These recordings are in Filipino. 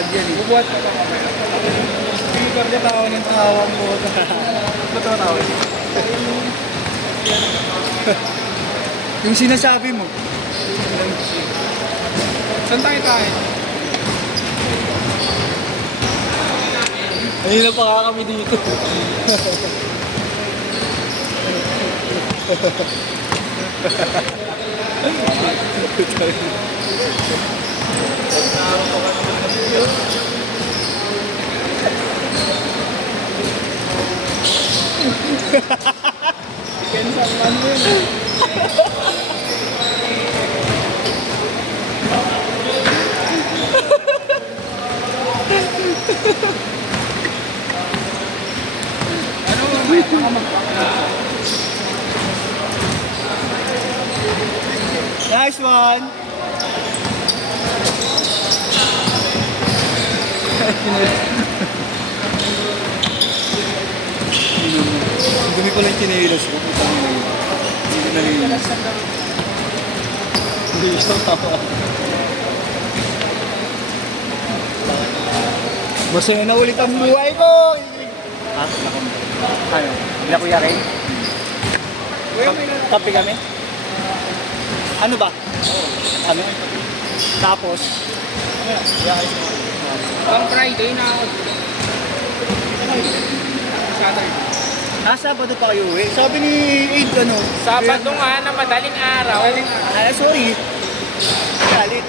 vlog yan eh. Bubuhat ka pa kami. Speaker niya tao ng tawang mo. Ba't ako tawag? Yung sinasabi mo. Saan tayo? Ayun na pa nga kami dito. Kensang man yun. Nice one! Ang dumi pala yung chinelas ko. Hindi ko nalilas. Hindi siya tawa. Masaya na ulit ang buhay ko! Ha? Ano? Hindi ako yakin? Kape kami? Ano ba? Ano? Tapos? Pang Friday na ako. Saturday. Sabado pa kayo eh. Sabi ni Aid ano? Sabado nga na madaling araw. Sorry. Galit.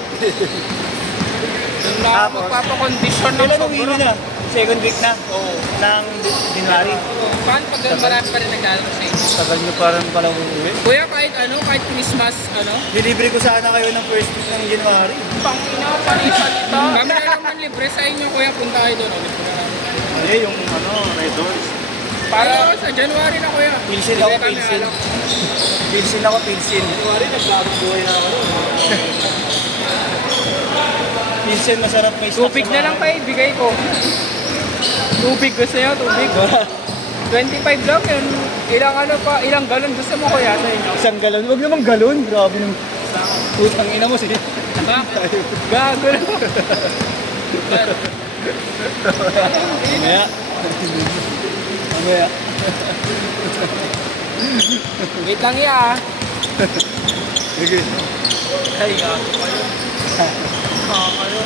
Doon na ako magpapakondisyon ng Kailan uwi sobro. na? Second week na? Oo. Ng January. Paano pag marami pa rin nagdalo sa inyo? Tagal nyo parang pala uuwi. Kuya, kahit Christmas, Dilibre ko sana kayo ng first week ng January. pang-ina, palitan ito. Kami na naman libre sa inyo, kuya, punta kayo doon. Hindi, yung Red Doors. Para sa January na, kuya. Pilsin ako, Hindi kami pilsin. alam. Pilsin ako, pilsin. January, nagbagong buhay na ako. Pilsin, masarap may stock Tubig sa na lang bahay. pa ibigay ko. Tubig gusto niyo, tubig. 25 lang yun. Ilang galon gusto mo, kuya, sa inyo? Isang galon. Huwag namang galon. Grabe nung putang ina mo. Sige. Bakit? Gago na. Mamaya. Mamaya. Wait lang ya. Sige. Ay, gago kayo. Kayo.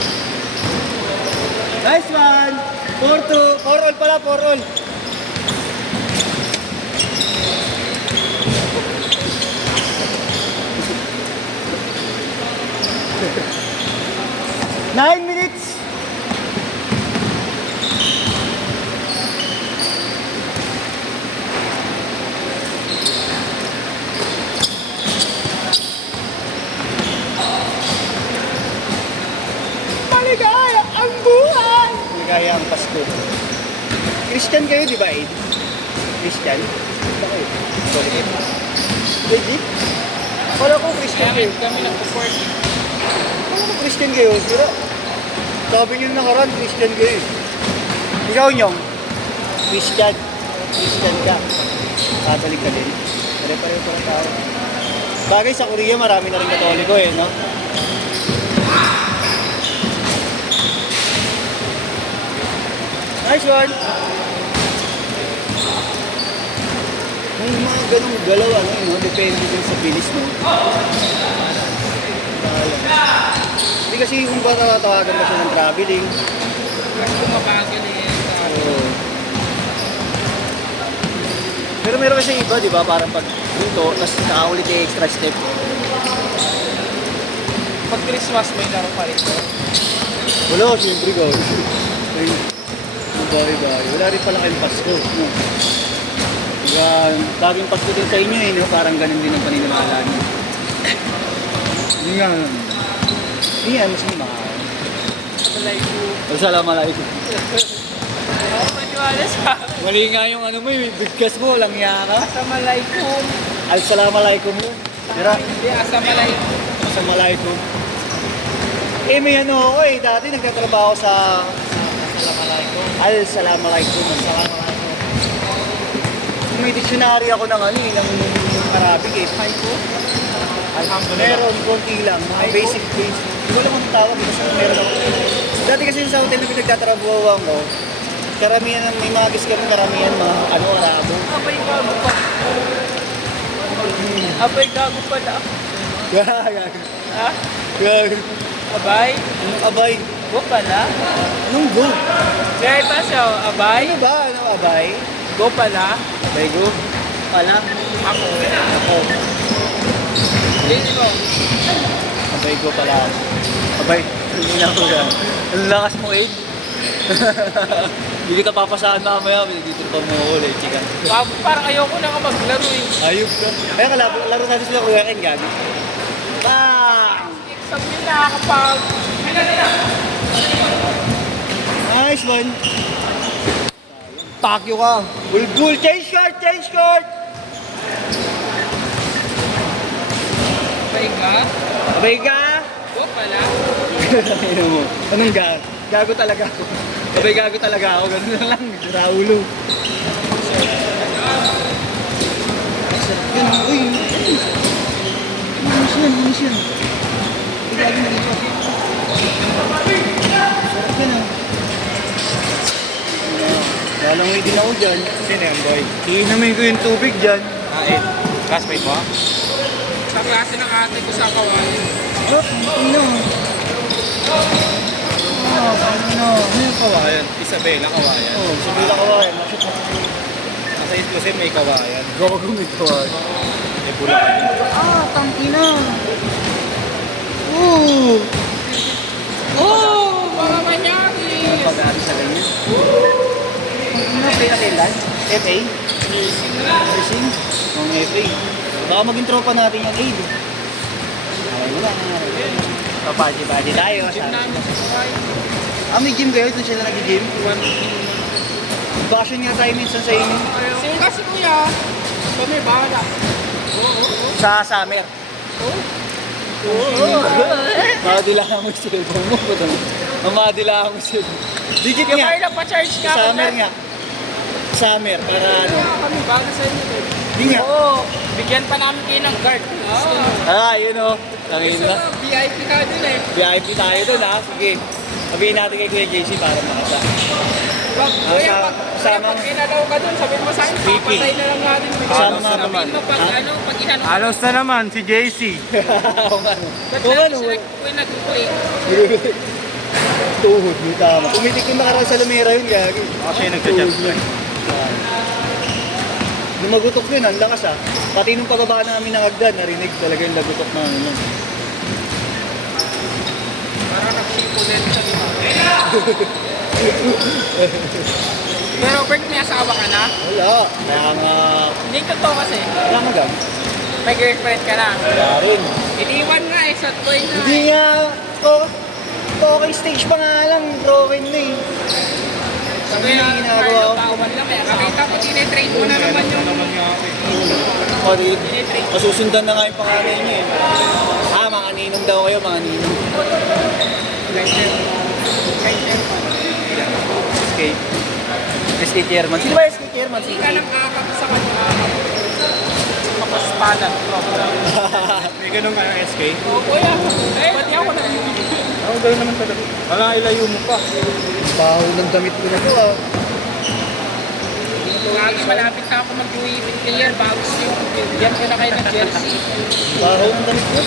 Nice one! 4-2. 4 all pala, 4 all. Nine minutes. Maligaya ang buhay! Maligaya ang Pasko. Christian kayo, di ba, Aid? Christian? Ba kayo? Solid. Legit? Wala ko Christian kayo. Kami nagpo-party. Wala ko Christian kayo. Pero, sabi nyo nakaraan, Christian kayo. Ikaw nyong? Christian. Christian ka. Katolik ka din. Pare-pareho pa rin tao. Bagay sa Korea, marami na rin Katoliko eh, no? Nice one! Yung mga ganong galaw, no? Depende din sa bilis mo. Hindi kasi kung ba natatawagan mo siya ng traveling. Mas bumabagal eh. Oo. Pero meron kasi iba, di ba? Parang pag luto, tapos nakaulit yung extra step. Pag Christmas may laro pa rin. Wala, siyempre ko. Bahay-bahay. Wala rin pala kayong Pasko. No? Diba, bagong Pasko din sa inyo eh, no? Parang ganun din ang paninimala niyo. Hindi nga. Hindi nga, mas mahal. Malay ko. Assalamualaikum. Oo, maniwala sa akin. Mali nga yung ano mo, yung bigkas mo, lang yan ka. Asa malay ko. Assalamualaikum mo. Tira. Hindi, asa malay ko. Assalamualaikum. Eh, may ano ako eh, dati nagtatrabaho sa Assalamualaikum. May dictionary ako ng ano eh, ng Arabic eh. Ay ko. Meron, konti lang. Mga basic. Hindi ko lang kung tawag. Basta meron ako. Dati kasi sa hotel na pinagtatrabuhan ko, karamihan, may mga guest kami, karamihan mga ano, Arabo. Abay, gago pa. Abay, gago pala. Gag. Ha? Gag. Abay? Anong abay? Go pala? Anong go? Kaya ito siya, abay? Ano ba? Anong abay? Go pala? Abay go? Pala? Ako. Ako. Hindi mo. Abay go pala. Abay. Hindi na ako yan. Ang lakas mo, Aid. Hindi ka papasaan mamaya. Dito pa mo ako, chika. Parang ayoko na ka maglaro eh. Ayop ka. Kaya ka, laro natin sila kuya Ken, gabi. Ah! Sabi na kapag... Nice one. Takyo ka. Bulbul. Change short, change short. Abay ka? Abay ka. Go pala? Ano mo? Anong gago? Gago talaga ako. Abay gago talaga ako. Ganun na lang. Raulo. Ay, sarap yun. Uy. Manis yan, manis yan. Ay, gago na dito. Sarap yan ah. Lalangoy din ako dyan. Sino yan, boy? Iinamin ko yung tubig dyan. Classmate mo? Sa klase ng ate ko sa kawain. Oh, ano? Ano? Ano yung kawayan? Isabela kawayan. Oh, sabi lang kawain. Masot na. Nasa kasi may kawayan. Gago may kawain. May bulakan. Tangina. Oo. Oh! Mga manyaki! Pag-aaral sa ganyan. Ano, play na kailan? FA? Racing? Ang FA. Baka maging tropa natin yung aid. Ay, wala nga. Papaji-paji tayo. Gym namin sa kawain. May gym kayo? Doon sila nag-gym? Bastion nga tayo minsan sa inyo. Sino kasi kuya? Kami bahala. Sa summer. Oo. Madilaan mo yung cellphone mo. Madilaan mo yung cellphone. Digit Yung nga. kayo lang pa-charge Sa nga. summer nga. Summer, para ano. Kami bahala sa inyo. Hindi nga. Oo. Bigyan pa namin kayo ng guard. Yun o. Tangin na. VIP ka dun eh. VIP tayo dun ha. Sige. Sabihin natin kay Kuya JC para makasa. Kuya, pag inalaw ka dun, sabihin mo sa akin, papatay na lang natin. Kasama nga Sabihin mo pag Ha? ano, pag inalaw. Alos na naman si JC. Oo nga no. Ba't Oo nga lagi no. sila kuya nag-play? Tuhod mo tama. Pumitik yung nakaraan sa Lumera yun gagi. Kasi nagchat-chat. Lumagutok yun, ang lakas ah. Pati nung pababa namin ng hagdan, narinig talaga yung lagutok na ano. Parang nagsipulit sa lima. Pero Bert, may asawa ka na? Wala. Kaya nga, Hindi totoo kasi. wala nga gam. May girlfriend ka na. Wala rin. Iniwan nga eh, sa toy na Hindi eh. nga, talking stage pa nga lang, broken na eh. Sabi Kaya na ginagawa ko. bawal lang eh. Nakita ko, tinitrain mo na naman yung... Pati, masusundan na nga yung pangalan niya eh. Mga ninong daw kayo, mga ninong. SK. SK Chairman. Sino ba SK Chairman? Hindi ka nang kakap sa kanya. Kapaspalan. May ganun nga yung SK. Oo, kuya. Eh, ba't niya ako nabibigyan? Ako gano'n naman talaga. Wala, ilayo mo pa. Baho ng damit ko na to ah. Lagi malapit na ako mag-uwi with clear bags yung bigyan ko na kayo ng jersey. Baho ng damit ko.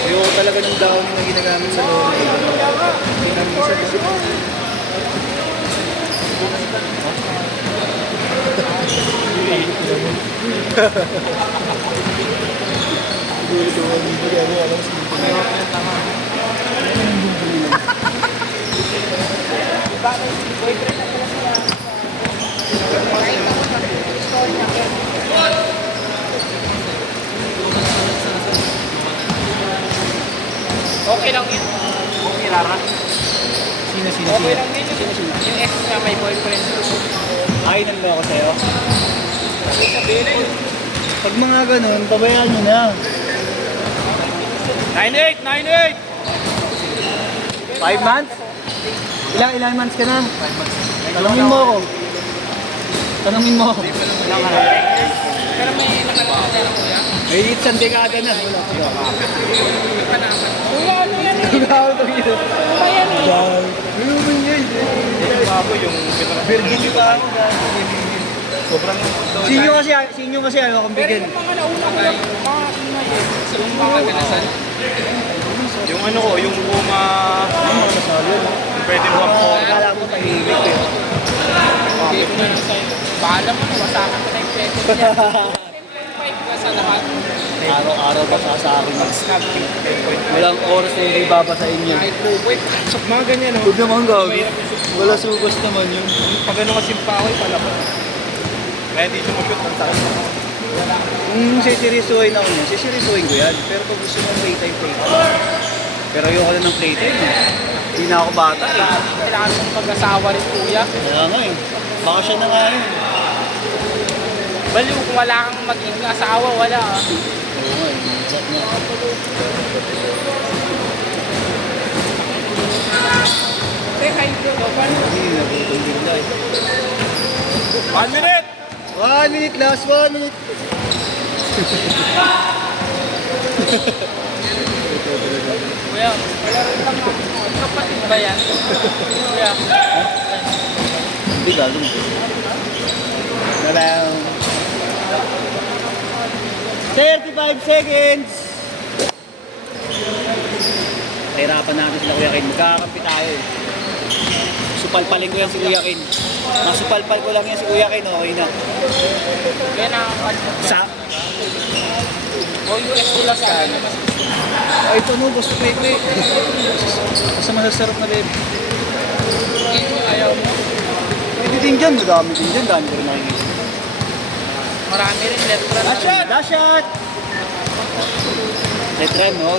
Ayoko talaga ng downing na ginagamit sa loob. Hindi kami isa dito. Okay lang yun. Okay, Rara. Sino? Okay lang yun. Yung ex na may boyfriend. Ay, nang ako sa'yo. Sabihin na yun. Pag mga ganun, pabayaan nyo na. 9-8! 9-8! 5 months? Ilang months ka na? 5 months. Tanungin mo ako. Tanungin mo ako. Pero may nakalala na kuya. May isang dekada na. Wala pa daw. May panaman. Kuya, ano yan eh? Gawin to yun. Ano yan eh? Ano ba yun? Yung bago yung Virgin pa ako. sobrang Sinyo kasi ayaw akong Pero bigyan. yung mga nauna ko lang, mga ingay eh. Sa mga ganasan. yung ano ko, yung Puma pwede mo ako. Akala mo tahimik eh. Hindi ko na lang sa'yo. Bahala mo, nawasakan ko na yung peto niya. 10.5 ka sa lahat. Araw-araw ba sasakin yun? Walang oras na hindi babasahin yun. Kahit buboy, So, mga ganyan, no? Huwag naman gawin. Wala sugas naman yun. Pag ano kasi paway pala ko. Kaya di sumushoot ng taas. Kung siseryosohin ako niya, siseryosohin ko yan. Pero pag gusto mo playtime. Pero ayoko na ng playtime. Hindi na ako bata eh. kailangan mong mag-asawa rin kuya. Kaya nga eh. Baka siya na nga yun. Baliw kung wala kang maging asawa, wala ah. Oo nga eh. Chat na. Say hi bro, paano? Hindi, nagutom din na eh. 1 minute! 1 minute, last 1 minute. Kuya, wala rin lang ako. Kapatid ba yan? Kuya. Hindi lalo. Nalang. 35 seconds! Hirapan natin sila Kuya Kin. Magkakampi tayo eh. Supalpalin ko yan si Kuya Kin. Nasupalpal ko lang yan si Kuya Kin. Okay na. Kaya nakakalimutan. Sa... O US sila sa akin. Ay, ito no, gusto ko eh. Basta masasarap na baby. Ayaw mo. Pwede din dyan. Madami din dyan. Dami ko rin nakikita. Marami rin letra. Dash shot! Dash shot! Let's run, no?